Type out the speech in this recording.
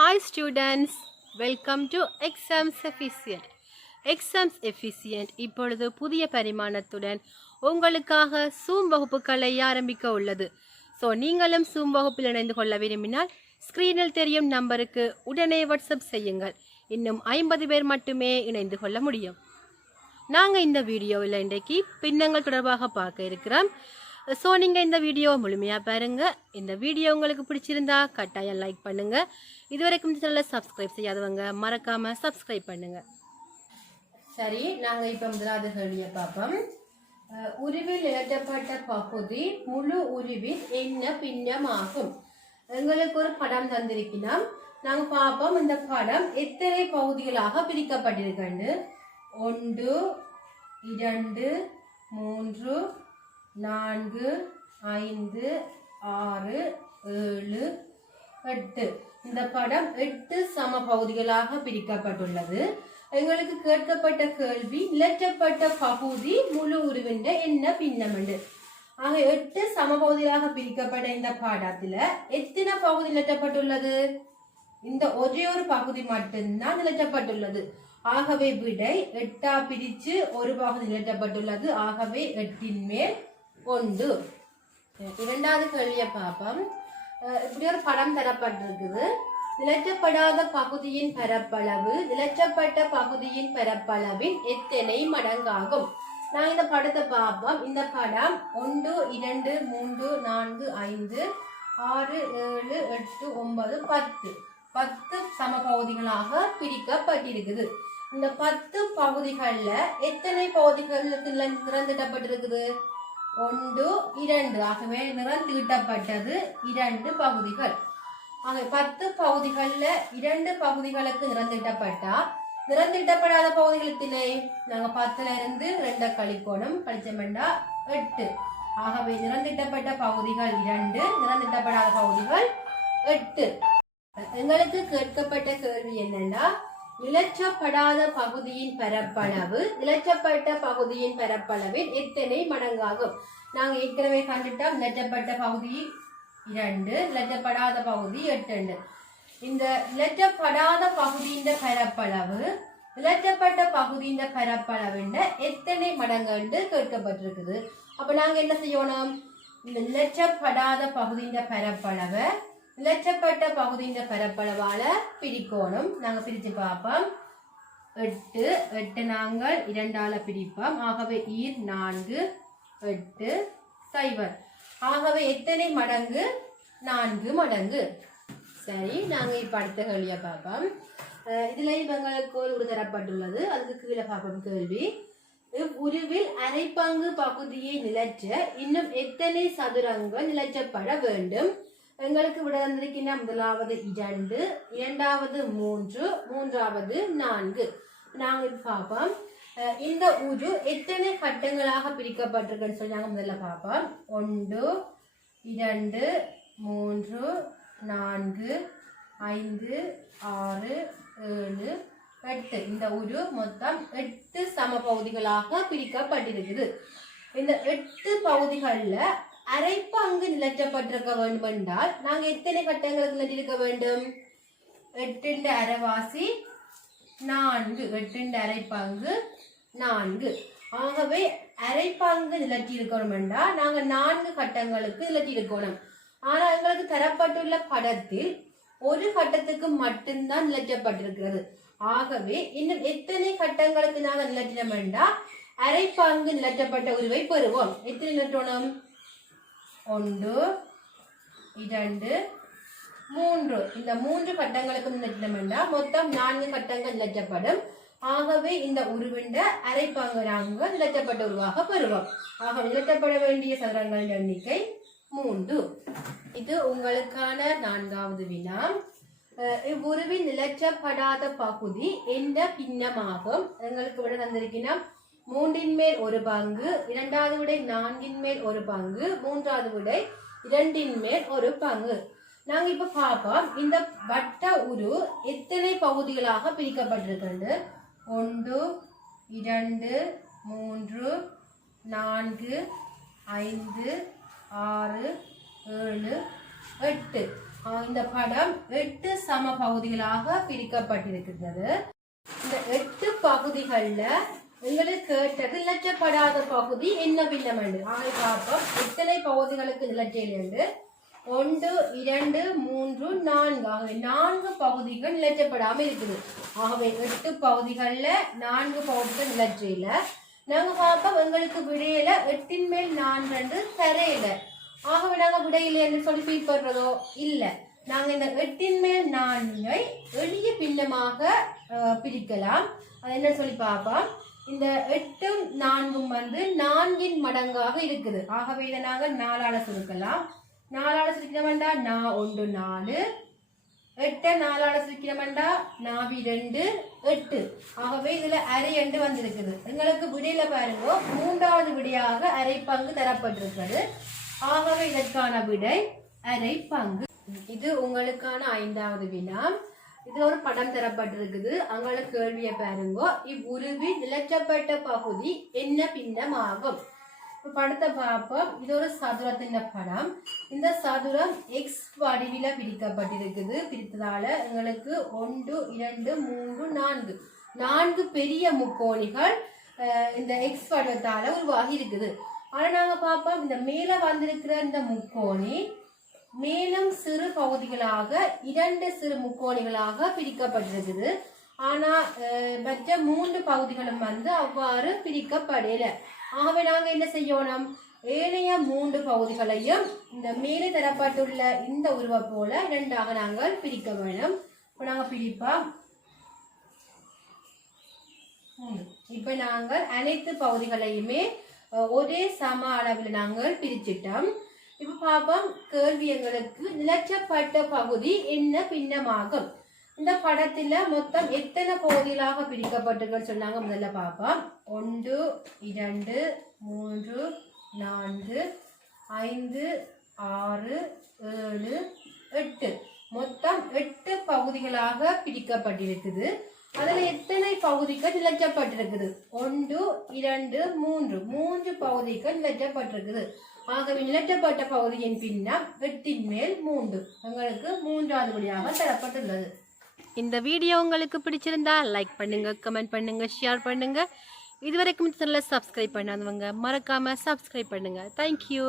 Hi students welcome to exams efficient exams efficient இப்பொழுது புதிய பரிமாணத்துடன் உங்களுக்காக சூம் வகுப்புகளை ஆரம்பிக்க உள்ளது. ஸோ நீங்களும் சூம் வகுப்பில் இணைந்து கொள்ள விரும்பினால் ஸ்க்ரீனில் தெரியும் நம்பருக்கு உடனே வாட்ஸ்அப் செய்யுங்கள். இன்னும் ஐம்பது பேர் மட்டுமே இணைந்து கொள்ள முடியும். நாங்கள் இந்த வீடியோவில் இன்றைக்கு பின்னங்கள் தொடர்பாக பார்க்க இருக்கிறோம். ஸோ நீங்கள் இந்த வீடியோ முழுமையாக பாருங்கள் இந்த வீடியோ உங்களுக்கு பிடிச்சிருந்தா கட்டாயம் லைக் பண்ணுங்கள் இதுவரைக்கும் இந்த சேனலை சப்ஸ்கிரைப் செய்யாதவங்க மறக்காமல் சப்ஸ்கிரைப் பண்ணுங்கள் சரி நாங்கள் இப்போ முதலாவது கேள்வியை பார்ப்போம். உருவில் எழுதப்பட்ட பகுதி முழு உருவில் என்ன பின்னமாகும்? எங்களுக்கு ஒரு படம் தந்திருக்கிறோம். நாங்கள் பார்ப்போம். இந்த படம் எத்தனை பகுதிகளாக பிரிக்கப்பட்டிருக்கண்டு ஒன்று இரண்டு மூன்று நான்கு ஐந்து ஆறு ஏழு எட்டு. இந்த படம் எட்டு சம பகுதிகளாக பிரிக்கப்பட்டுள்ளது. எங்களுக்கு கேட்கப்பட்ட கேள்வி நிலற்றப்பட்ட பகுதி முழு உருவின்ற என்ன பின்னமெண்டு ஆக எட்டு சம பகுதிகளாக பிரிக்கப்பட்ட இந்த பாடத்துல எத்தனை பகுதி நிலற்றப்பட்டுள்ளது இந்த ஒரே ஒரு பகுதி மட்டும்தான் நிலற்றப்பட்டுள்ளது ஆகவே விடை எட்டா பிரிச்சு ஒரு பகுதி நிலற்றப்பட்டுள்ளது ஆகவே எட்டின் மேல் ஒன்று இரண்டாவது கேள்வியை பார்ப்போம். இப்படி ஒரு படம் தரப்பட்டிருக்குது. நிலச்சப்படாத பகுதியின் பரப்பளவு நிலச்சப்பட்ட பகுதியின் பரப்பளவின் எத்தனை மடங்காகும்? நான் இந்த படத்தை பார்ப்போம். இந்த படம் ஒன்று இரண்டு மூன்று நான்கு ஐந்து ஆறு ஏழு எட்டு ஒன்பது பத்து. பத்து சம பகுதிகளாக பிரிக்கப்பட்டிருக்குது. இந்த பத்து பகுதிகளில் எத்தனை பகுதிகளுக்கு நில- ஒன்று இரண்டு. ஆகவே நிறம் தீட்டப்பட்டது. இரண்டு பகுதிகள். ஆக பத்து பகுதிகளில் இரண்டு பகுதிகளுக்கு நிறம் தீட்டப்பட்டா? நிறம் தீட்டப்படாத பகுதிகளுக்கு நாங்கள் பத்துல இருந்து ரெண்டை கழிக்கணும். கழிச்சமெண்டா எட்டு. ஆகவே நிறம் தீட்டப்பட்ட பகுதிகள் இரண்டு நிறம் தீட்டப்படாத பகுதிகள் எட்டு. எங்களுக்கு கேட்கப்பட்ட கேள்வி என்னன்னா நிலச்சப்படாத பகுதியின் பரப்பளவு நிலச்சப்பட்ட பகுதியின் பரப்பளவில் எத்தனை மடங்காகும்? நாங்கள் ஏற்கனவே கண்டுட்டோம் நிலச்சப்பட்ட பகுதி இரண்டு நிலச்சப்படாத பகுதி எட்டு இந்த நிலச்சப்படாத பகுதியின் பரப்பளவு நிலச்சப்பட்ட பகுதியின் பரப்பளவுண்ட எத்தனை மடங்கு என்று கேட்கப்பட்டிருக்குது? அப்போ நாங்கள் என்ன செய்யணும்? இந்த நிலச்சப்படாத பகுதியின் பரப்பளவை நிலச்சப்பட்ட பகுதியின் பரப்பளவால பிரிக்கோணும். நாங்க பிரிச்சு பார்ப்போம். எட்டு எட்டு நாங்கள் இரண்டால பிரிப்போம். ஆகவே ஈர் நான்கு எட்டு சைபர் ஆகவே எத்தனை மடங்கு? நான்கு மடங்கு. சரி நாங்க இப்ப அடுத்த கேள்வியை பார்ப்போம். அஹ் இதுல இவங்களுக்கு ஒரு தரப்பட்டுள்ளது. அதுக்கு கீழே பார்ப்போம் கேள்வி. இவ்வுருவில் அரைப்பங்கு பகுதியை நிலற்ற இன்னும் எத்தனை சதுரங்கள் நிலற்றப்பட வேண்டும்? எங்களுக்கு விட வந்திருக்கின்ற முதலாவது இரண்டு இரண்டாவது மூன்று மூன்றாவது நான்கு. நாங்கள் பார்ப்போம். இந்த ஊரு எத்தனை கட்டங்களாக பிரிக்கப்பட்டிருக்குன்னு சொல்லி நாங்கள் முதல்ல பார்ப்போம். ஒன்று இரண்டு மூன்று நான்கு ஐந்து ஆறு ஏழு எட்டு. இந்த உரு மொத்தம் எட்டு சம பகுதிகளாக பிரிக்கப்பட்டிருக்குது. இந்த எட்டு பகுதிகளில் அரைப்பங்கு நிலற்றப்பட்டிருக்க வேண்டும் என்றால் நாங்க எத்தனை கட்டங்களுக்கு நிலட்டிருக்க வேண்டும்? எட்டுண்ட அரைவாசி நான்கு. எட்டுண்ட அரைப்பங்கு நான்கு. ஆகவே அரைப்பங்கு நிலட்டி இருக்கணும் என்றால் நாங்க நான்கு கட்டங்களுக்கு நிலட்டி இருக்கணும் எங்களுக்கு தரப்பட்டுள்ள படத்தில் ஒரு கட்டத்துக்கு மட்டும்தான் நிலற்றப்பட்டிருக்கிறது. ஆகவே இன்னும் எத்தனை கட்டங்களுக்கு நாங்கள் நிலற்றினோம் என்றால் அரைப்பங்கு நிலற்றப்பட்ட உருவை பெறுவோம். எத்தனை நிலட்டணும் ஒன்று இரண்டு மூன்று. இந்த மூன்று கட்டங்களுக்கும் நிலற்றினோம் என்றால் மொத்தம் நான்கு கட்டங்கள் நிலற்றப்படும் ஆகவே இந்த உருவிண்ட அரைப்பங்கு நாங்கள் நிலற்றப்பட்ட உருவாக பெறுவோம். ஆக நிலத்தப்பட வேண்டிய சதுரங்களின் எண்ணிக்கை மூன்று. இது உங்களுக்கான நான்காவது வினா. இவ்வுருவின் நிலச்சப்படாத பகுதி எந்த பின்னமாகும். எங்களுக்கு விட தந்திருக்கிறோம் மூன்றின் மேல் ஒரு பங்கு இரண்டாவது விடை நான்கின் மேல் ஒரு பங்கு மூன்றாவது விடை இரண்டின் மேல் ஒரு பங்கு. நாங்க இப்ப பார்ப்போம் இந்த வட்ட உரு எத்தனை பகுதிகளாக பிரிக்கப்பட்டிருக்கிறது? ஒன்று இரண்டு மூன்று நான்கு ஐந்து ஆறு ஏழு எட்டு. இந்த படம் எட்டு சம பகுதிகளாக பிரிக்கப்பட்டிருக்கிறது. இந்த எட்டு பகுதிகளில் எங்களுக்கு கேட்டது நிலற்றப்படாத பகுதி என்ன பின்னம் என்று ஆகை பார்ப்போம் எத்தனை பகுதிகளுக்கு நிலற்றில் என்று ஒன்று இரண்டு மூன்று நான்கு. ஆகவே நான்கு பகுதிகள் நிலற்றப்படாம இருக்குது. ஆகவே எட்டு பகுதிகளில் நான்கு பகுதிகள் நிலற்றில நாங்கள் பார்ப்போம் எங்களுக்கு விடையில எட்டின் மேல் நான்கு என்று தரையில ஆகவே நாங்கள் விடையில என்று சொல்லி ஃபீல் பண்ணுறதோ இல்லை. நாங்கள் இந்த எட்டின் மேல் நான்கை எளிய பின்னமாக பிரிக்கலாம். அது என்ன சொல்லி பார்ப்போம்? இந்த எட்டும் நான்கும் வந்து நான்கின் மடங்காக இருக்குது. ஆகவே இதை நாங்கள் நாலால சுருக்கலாம். நாலால சுருக்கிறோம்டா நா ஒன்று நாலு. எட்டை நாலால சுருக்கிறோம்டா நாவி ரெண்டு எட்டு. ஆகவே இதில் அரை எண்டு வந்திருக்குது. எங்களுக்கு விடையில பாருங்க மூன்றாவது விடையாக அரை பங்கு தரப்பட்டிருக்கிறது. ஆகவே இதற்கான விடை அரை பங்கு. இது உங்களுக்கான ஐந்தாவது வினா. இது ஒரு படம் தரப்பட்டிருக்குது. அங்கால கேள்வியை பாருங்க. இவ்வுருவி நிலற்றப்பட்ட பகுதி என்ன பின்னமாகும்? இப்போ படத்தை பார்ப்போம். இது ஒரு சதுரத்தின் படம். இந்த சதுரம் எக்ஸ் வடிவில பிரிக்கப்பட்டிருக்குது. பிரித்ததால எங்களுக்கு ஒன்று இரண்டு மூன்று நான்கு. நான்கு பெரிய முக்கோணிகள் இந்த எக்ஸ் வடிவத்தால உருவாகி இருக்குது. ஆனால் நாங்கள் பார்ப்போம். இந்த மேலே வந்திருக்கிற இந்த முக்கோணி மேலும் சிறு பகுதிகளாக இரண்டு சிறு முக்கோணிகளாக பிரிக்கப்பட்டிருக்குது. ஆனா மற்ற மூன்று பகுதிகளும் வந்து அவ்வாறு பிரிக்கப்படல. ஆகவே நாங்க என்ன செய்யணும்? ஏனைய மூன்று பகுதிகளையும் இந்த மேலே தரப்பட்டுள்ள இந்த உருவ போல இரண்டாக நாங்கள் பிரிக்க வேண்டும். இப்போ நாங்கள் பிரிப்போம். இப்போ நாங்கள் அனைத்து பகுதிகளையுமே ஒரே சம அளவில் நாங்கள் பிரிச்சிட்டோம். இப்ப பாப்போம் கேள்வி எங்களுக்கு நிலச்சப்பட்ட பகுதி என்ன பின்னமாகும்? இந்த படத்துல மொத்தம் எத்தனை பகுதிகளாக பிரிக்கப்பட்டிருக்க சொன்னாங்க முதல்ல பாப்போம். ஒன்று இரண்டு மூன்று நான்கு ஐந்து ஆறு ஏழு எட்டு. மொத்தம் எட்டு பகுதிகளாக பிரிக்கப்பட்டிருக்குது. அதுல எத்தனை பகுதிகள் நிலச்சப்பட்டிருக்குது. ஒன்று இரண்டு மூன்று. மூன்று பகுதிகள் நிலச்சப்பட்டிருக்குது. ஆகவே நிலச்சப்பட்ட பகுதியின் பின்னம் வெட்டின் மேல் மூன்று. எங்களுக்கு மூன்றாவது வழியாக தரப்பட்டுள்ளது. இந்த வீடியோ உங்களுக்கு பிடிச்சிருந்தா லைக் பண்ணுங்க கமெண்ட் பண்ணுங்க ஷேர் பண்ணுங்க. இதுவரைக்கும் சேனலை சப்ஸ்கிரைப் பண்ணாதவங்க மறக்காம சப்ஸ்கிரைப் பண்ணுங்க. தேங்க்யூ